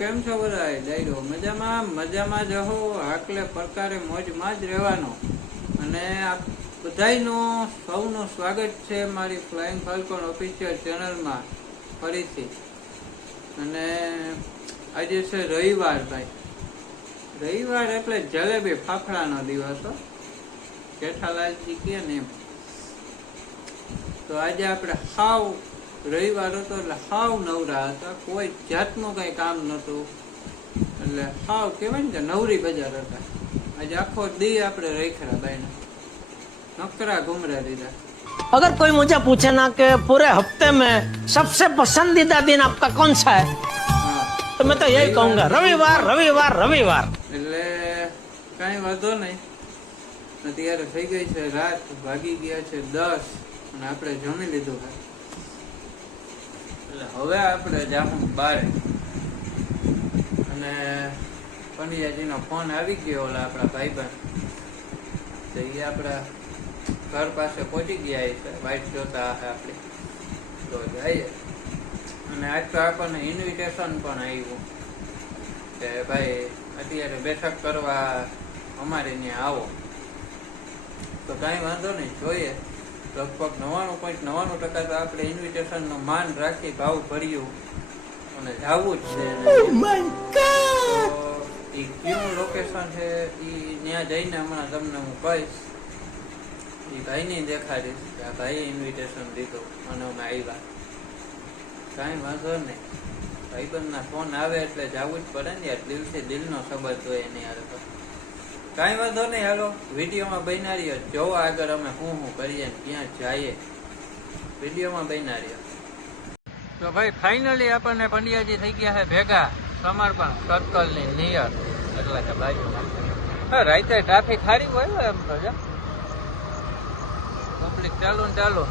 કેમ છો બધા? ડાયરો મજામાં જ રહો, આકલે પ્રકારે મોજમાં જ રહેવાનો. અને આપ બધાયનું સૌનું સ્વાગત છે મારી ફ્લાઇંગ ફાલ્કોન ઓફિશિયલ ચેનલમાં ફરીથી. અને આજે છે રવિવાર ભાઈ. રવિવાર એટલે જલેબી ફાફડાનો દિવસ હો, જેઠાલાલજી કહે ને એમ. તો આજે આપણે હાવ રવિવાર હતો એટલે હાવ નવરા હતા, કોઈ જાતનું કઈ કામ નતું, એટલે હાવ કહેવાય ને નવરી બજાર હતા. આજે આખો દી આપણે રેખરા બાયના નકરા ઘુમરા દીધા. अगर कोई मुझे पूछे ना कि पूरे हफ्ते में सबसे पसंदीदा दिन आपका कौन सा है, तो मैं तो यही कहूंगा रविवार रविवार रविवार. એટલે કઈ વાંધો નહીં. અત્યારે થઈ ગઈ છે રાત, વાગી ગયા છે 10 અને આપણે જમી લીધું છે. એટલે હવે આપણે જાઉં બારે. અને પંડ્યાજીનો ફોન આવી ગયો, ઓલા આપણા ભાઈબંધ, તો એ આપણા ઘર પાસે પહોંચી ગયા છે. વાઇટ જોતા હશે આપણે તો જઈએ. અને આજ તો આપણને ઇન્વિટેશન પણ આવ્યું કે ભાઈ અત્યારે બેઠક કરવા અમારે ત્યાં આવો. તો કાંઈ વાંધો નહીં, જોઈએ. લગભગ 99.99% તો આપણે ઇન્વિટેશનનું માન રાખી ભાવ ભર્યું અને જવું જ છે. તો એ કયું લોકેશન છે એ ત્યાં જઈને હમણાં તમને હું કહીશ. એ ભાઈની દેખાડીશ કે આ ભાઈએ ઇન્વિટેશન દીધું અને અમે આવ્યા. કાંઈ વાંધો નહીં, ભાઈબંધના ફોન આવે એટલે જવું જ પડે ને યાર. દિવસે દિલનો સંબંધ હોય એની હારે. તો કાંઈ વાંધો નહીં, હાલો વિડીયોમાં બન્યા રહ્યો, જોવો આગળ અમે શું કરીએ ને ક્યાં જઈએ. વિડીયોમાં બન્યા રહ્યો. તો ભાઈ ફાઇનલી આપણને પંડ્યાજી થઈ ગયા છે ભેગા સમર્પણ સર્કલની નિયર, એટલે કે બાજુમાં. હા, રાતે ટ્રાફિક સારી હોય એમ તો છે, પબ્લિક ચાલુ ને ચાલુ.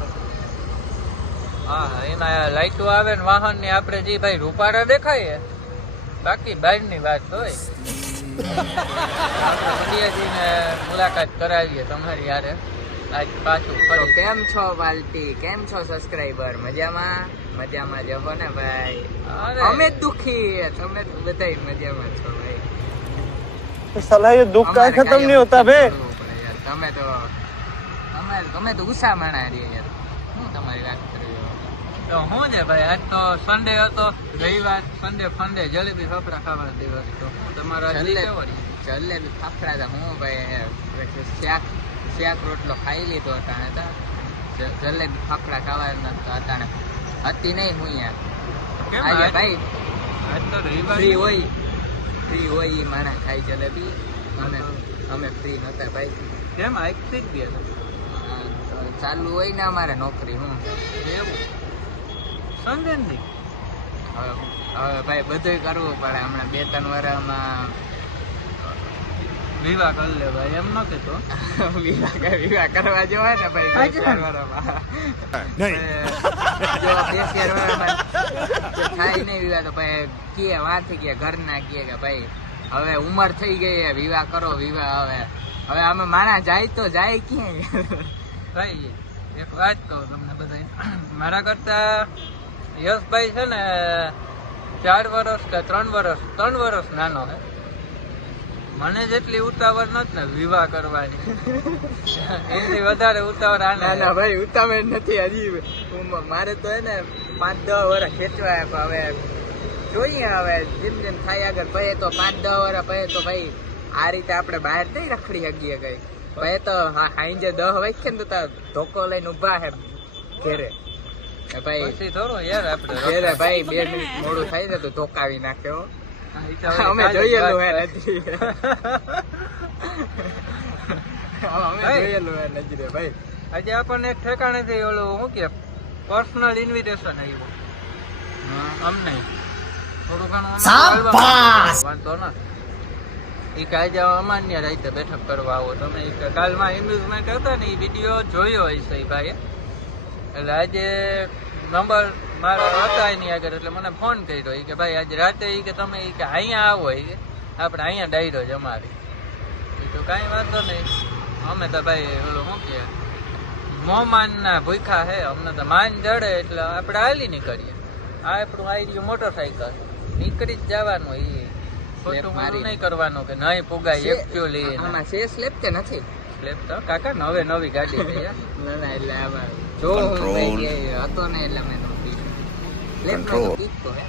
હા, એના લાઈટો આવે ને વાહન ની આપણે જે ભાઈ રૂપારા દેખાય, બાકી બહાર ની વાત હોય. પંડ્યાજીને મુલાકાત કરાવીએ તમારી યારે આજ પાછું. કેમ છો વાલતી, કેમ છો સબસ્ક્રાઇબર? મજામાં જવો ને ભાઈ. અમે દુખી, તમે બધા મજામાં છો ભાઈ. साला ये दुख का खत्म नहीं होता बे. તમે તો ગુસ્સા માણા રહ્યા યાર. હું તમારી વાત કરી તો હું છે ભાઈ, આજ તો સન્ડે હતો, રવિવાર, સન્ડે ફંડે જલેબી ફાફડા ખાવાનો દિવસ. તો તમારા જલેબી ફાફડા હતા. હું ભાઈ શાક રોટલો ખાઈ લીધો હતા. જલેબી ફાફડા ખાવાના હતા હતી નહીં. હું યાર ભાઈ આજ તો રવિવાર ફ્રી હોય એ માણસ ખાઈ જલેબી, અને અમે ફ્રી નતા ભાઈ. કેમ આજથી જ ગયા ચાલુ હોય ને અમારે નોકરી. હું એવું સન્ડે ની હવે ભાઈ બધું કરવું પડે. હમણાં 2-3 વર્ષમાં વિવાહ કરી લે ભાઈ, એમ ન કહેતો. વિવાહ કરવા જવાય ને ભાઈ. 2-4 વર્ષમાં જો 2-4 વર્ષમાં થાય નહીં વિવાહ તો ભાઈ કે વાંથી કે ઘરના કે ભાઈ હવે ઉંમર થઈ ગઈ, વિવાહ કરો વિવાહ. હવે અમે માણા જાય તો જાય ક્યાંય. ભાઈ એક વાત કહું તમને બધા, મારા કરતા યશભાઈ છે ને 4 વર્ષ કે 3 વર્ષ નાનો છે. મને જેટલી ઉતાવળ નથી ને વિવાહ કરવાની, એનાથી વધારે ઉતાવળ આને. ના ભાઈ ઉતાવળ નથી હજી. મારે તો હે ને 5-10 વર્ષ ખેંચવાય. હવે જોઈએ, હવે જેમ થાય આગળ. પછી તો 5-10 વર્ષ પછી તો ભાઈ આ રીતે આપણે બહાર નહીં રખડી શકીએ કઈ. પછી તો સાંજે 10 વાગ્યે ને તો ધોકો લઈને ઉભા હે ઘેરે. ભાઈ પછી થોડું યાર આપણે ઘેરે ભાઈ 2 મિનિટ મોડું થાય ને તો ધોકાવી નાખ્યો. અમે જોયેલું હે નથી. અમે જોયેલું હે નથી ભાઈ. આજે આપણને એક ઠેકાણેથી ઓલું શું કે પર્સનલ ઇન્વિટેશન આવ્યું અમને. થોડું ઘણું વાંધો ના. એ કાયદા અમાન્ય રીતે બેઠક કરવા આવો તમે. કાલમાં એમ્યુઝમેન્ટ હતા ને એ વિડીયો જોયો હશે એ ભાઈએ. એટલે આજે નંબર મારા હતા એની આગળ, એટલે મને ફોન કર્યો કે ભાઈ આજે રાતે કે તમે કે અહીંયા આવો, આપણે અહીંયા ડાયરો જમાવી. તો કાંઈ વાંધો નહીં, અમે તો ભાઈ ઓલું શું કે મોમાનના ભૂખા હે, અમને તો માન જડે એટલે આપણે હાલી નીકળીએ. આ આપણું આવી રહ્યું મોટરસાઇકલ, નીકળી જ જવાનું. ઈ ખોટું મારી નહીં કરવાનું કે નહીં પુગાય એકચ્યુઅલી. આમાં છે સ્લેપ કે નથી? સ્લેબ તો કાકા નવે નવી ગાડી છે યાર. ના ના, એટલે આમાં જો હતો ને એટલે મેં નહોતી સ્લેપ તો કીધો હે.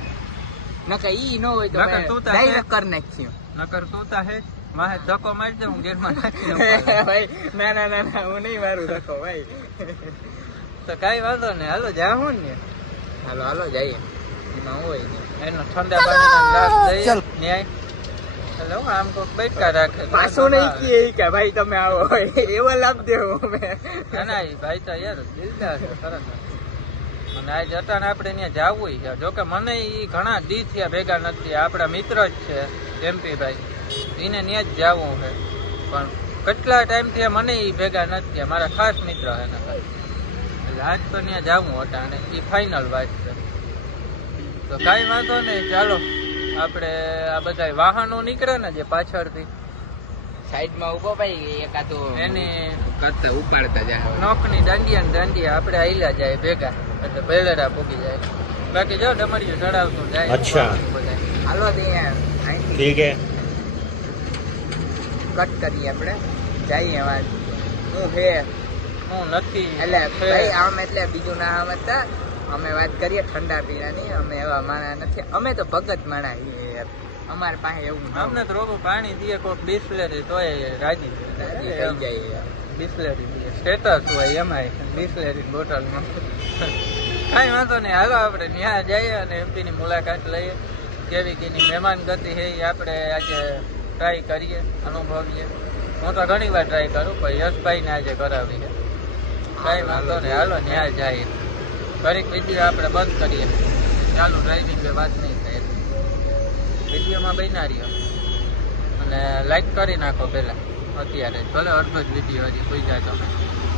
નકા ઈ ન હોય તો નકર તું તા ડાયરેક્ટ કર નાખ્યું. નકર તું તા હે માહે ધક્કો મારી દે હું ગેરમાં નાખી દઉં. ભાઈ ના ના ના ના, હું નહીં મારું રાખો ભાઈ. તો કાંઈ વાંધો નહીં, હાલો જાઉં ને. હાલો હાલો જઈએ, એમાં હોય ને એનો ઠંડા પાણીનો ગ્લાસ દઈએ ન્યાય. એટલે હું આમ કોક બેઠા રાખે પાછો નહીં કીએ કે ભાઈ તમે આવો, એવો લાભ દેવો અમે. ના ના ઈ ભાઈ તો યાર દિલદાર છે ખરેખર. અને આજ અટાણે આપણે ત્યાં જાવું છે. જોકે મને ઈ ઘણા દી થયા ભેગા નથી. આપણા મિત્ર જ છે એમપી ભાઈ, એને ત્યાં જ જાવું છે. પણ કેટલા ટાઈમ થયા મને ઈ ભેગા નથી થયા. મારા ખાસ મિત્ર છે ને એટલે આજ તો ત્યાં જાવું અટાણે, ઈ ફાઇનલ વાત છે. તો કાંઈ વાંધો નહીં, ચાલો આપણે આ બધા વાહનો નીકળે ને જે પાછળથી સાઈડમાં ઉભો ભાઈ એકાદું એની કરતા ઉપાડતા જાય. નોકની દાંડિયા ને દાંડિયા આપણે આઈલા જાય ભેગા, એટલે પહેલેરા પૂગી જાય. બાકી જો ડમરીયું ચડાવતું જાય. અચ્છા. બધા હાલો ત્યાં અહીંથી ठीक है કટ કરીએ આપણે, જઈએ વાત હું હે હું નથી એટલે ભાઈ આમ એટલે બીજું ના સમજતા. અમે વાત કરીએ ઠંડા પીણાની, અમે એવા માણા નથી, અમે તો ભગત માણા છીએ યાર. અમારે પાસે એવું ના અમને તો રોગું પાણી દે કોક બિસ્લેરી તોય રાજી થઈ જાય યાર. બિસ્લેરી દે સ્ટેટસ હોય એમાંય બિસ્લેરી બોટલમાં. કાંઈ વાંધો નહીં, હાલો આપણે ત્યાં જઈએ અને એમપીની મુલાકાત લઈએ. કેવી કેની મહેમાન ગતિ છે એ આપણે આજે ટ્રાય કરીએ, અનુભવીએ. હું તો ઘણી વાર ટ્રાય કરું, પણ યશભાઈને આજે કરાવી છે. કાંઈ વાંધો નહીં, હાલો ત્યાં જઈએ. ઘડીક વિડીયો આપણે બંધ કરીએ, ચાલુ ડ્રાઇવિંગ વાત નહીં થાય. વિડીયોમાં બન્યા રહ્યો અને લાઈક કરી નાખો પહેલાં અત્યારે, ભલે અડધો જ વિડીયો હજી કોઈ જાય તમે.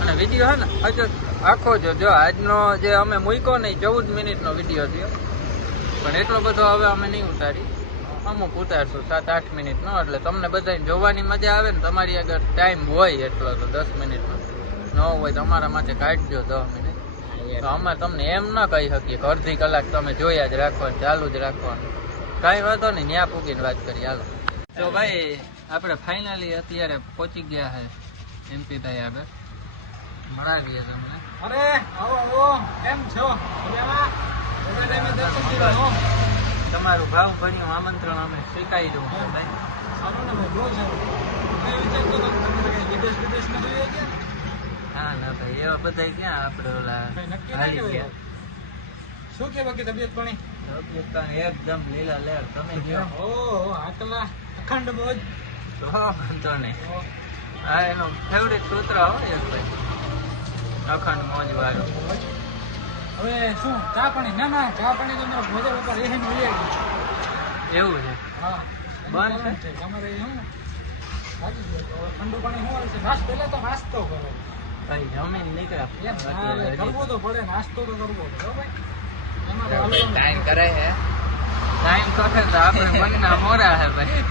અને વિડીયો હે ને હજુ આખો જો આજનો જે અમે મૂક્યો નહીં 14 મિનિટનો વિડીયો થયો, પણ એટલો બધો હવે અમે નહીં ઉતારી. અમુક ઉતારશું 7-8 મિનિટનો, એટલે તમને બધાને જોવાની મજા આવે ને. તમારી અગર ટાઈમ હોય એટલો તો 10 મિનિટનો, ન હોય તો અમારા માટે કાઢજો 10 મિનિટ. તો અમે તમને એમ ન કહી શકીએ કે અડધી કલાક તમે જોયા જ રાખવાનું, ચાલુ જ રાખવાનું. કાંઈ વાંધો નહીં, ત્યાં પૂગીને વાત કરીએ. હાલો તો ભાઈ આપણે ફાઇનલી અત્યારે પહોંચી ગયા છે એમપી ભાઈ આગળ. મળાવીએ તમને. અરે આવો આવો, કેમ છો? તમારું ભાવ ભર્યું આમંત્રણ અમે સ્વીકારી દઉં છું ભાઈ. હા ના ભાઈ, એવા બધા ક્યાં આપણે ઓલા હાલી ગયા. શું કે બાકી તબિયત પાણી? તબિયત પાણી એકદમ લીલા લહેર. તમે કયો? ઓહો, આટલા અખંડ મોજ. તો વાંધો નહીં. હા, એનો ફેવરેટ સૂત્ર હોય ભાઈ, અખંડ મોજ વાળો. હવે શું ચા પાણી? ના ના, ચા પાણી તો મારા ભોજન ઉપર રહેને લઈ આવી. એવું છે? હા, બંધ છે અમારે શું ઠંડુ પાણી શું છે? નાસ્તો પહેલા તો નાસ્તો કરો ભાઈ, જમીન નીકળ્યા કરવો તો પડે, નાસ્તો તો કરવો પડે ભાઈ. ટાઈમ કરે હે, ટાઈમ કરે તો આપણે મનના મોરા હે ભાઈ.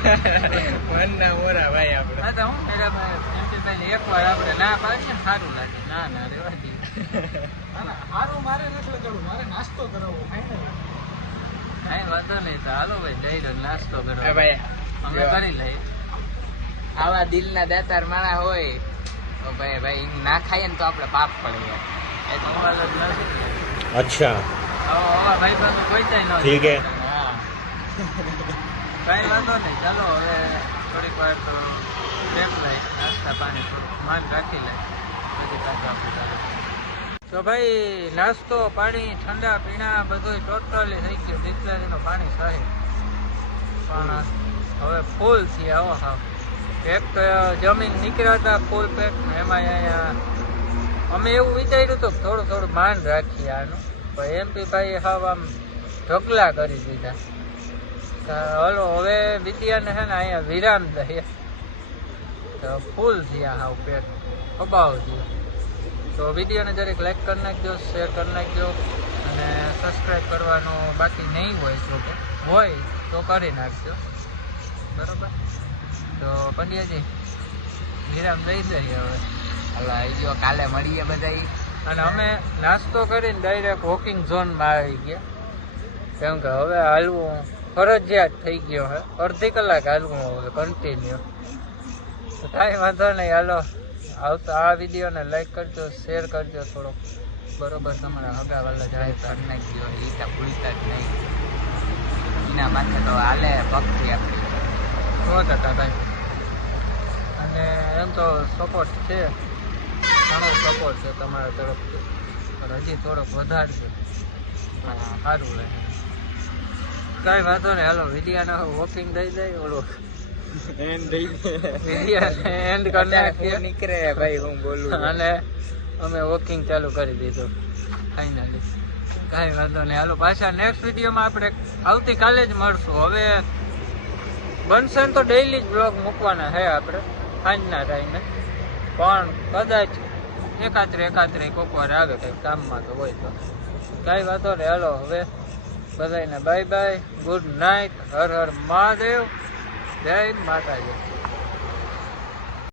મનના મોરા ભાઈ આપણે. હા તો હું પેલા ભાઈ એકવાર આપણે ના પાડીએ ને સારું લાગે. ના ના રેવા દઈએ. સારું મારે નથી કરવું, મારે નાસ્તો કરાવવો. કાંઈ વાંધો નહીં, તો હાલો ભાઈ જઈ રહ્યો નાસ્તો કરો. ભાઈ અમે કરી લઈએ. આવા દિલના દાતાર માણા હોય તો ભાઈ ભાઈ ના ખાઈએ ને તો આપણે પાપ પડે. એ તો અવાજ જ નથી. अच्छा આવા ભાઈ પાસે કોઈ ચાય ન ठीक है હા. કાંઈ વાંધો નહીં, ચાલો હવે થોડીક વાર તો ટેપ લઈ નાસ્તા પાણી થોડુંક માન રાખી લે, પછી પાછું આપણે ચાલુ. તો ભાઈ નાસ્તો પાણી ઠંડા પીણા બધું ટોટલી થઈ ગયું. બિસ્લેરીનું પાણી સાહેબ પણ હવે ફૂલ થયા. આવો હા, એક જમીન નીકળ્યા હતા ફૂલ પેક. એમાં અહીંયા અમે એવું વિચાર્યું હતું કે થોડું થોડું માન રાખીએ આનું, પણ એમપી ભાઈ હાવ આમ ઢગલા કરી દીધા. હલો હવે વિદ્યાને છે ને અહીંયા વિરામ દઈએ તો ફૂલ થયા હાવ પેટ અબાવ થયો. તો વિડીયોને જરીક લાઈક કરી નાખજો, શેર કરી નાખજો અને સબસ્ક્રાઈબ કરવાનું બાકી નહીં હોય, જો કે હોય તો કરી નાખજો, બરોબર? તો પંડ્યાજી વિરામ દઈ દઈએ હવે. હાલો આવી ગયો, કાલે મળીએ બધા. અને અમે નાસ્તો કરીને ડાયરેક્ટ વોકિંગ ઝોનમાં આવી ગયા, કેમ કે હવે હાલવું ફરજિયાત થઈ ગયો હે, અડધી કલાક હાલવું હવે કન્ટિન્યુ. કાંઈ વાંધો નહીં, હાલો આવતા આ વિડીયોને લાઈક કરજો, શેર કરજો થોડોક, બરોબર. તમારા હગાવાલા જાય તો ઘર નાખી હોય ઈ તો ભૂલતા જ નહીં. એના માટે તો હાલે ભક્તિ આપણી 100% ભાઈ. અને એમ તો સપોર્ટ છે, ઘણો સપોર્ટ છે તમારા તરફથી, પણ હજી થોડોક વધારજો, સારું રહે. કાંઈ વાંધો નહીં, હાલો વિડીયાને વોકિંગ દઈ જાય, ઓલું એન્ડ કરી નાખીએ નીકળે ભાઈ, હું બોલું. અને અમે વોકિંગ ચાલુ કરી દીધું ફાઇનલી. કાંઈ વાંધો નહીં, હાલો પાછા નેક્સ્ટ વિડીયોમાં આપણે આવતીકાલે જ મળશું. હવે બનશે ને તો ડેઈલી જ બ્લોગ મૂકવાના છે આપણે સાંજના ટાઈમે, પણ કદાચ એકાત્રે કોક વાર આવે કંઈક કામમાં તો હોય તો. કાંઈ વાંધો નહીં, હાલો હવે બધાને bye bye, good night, Har Har Mahadev, જય માતાજી.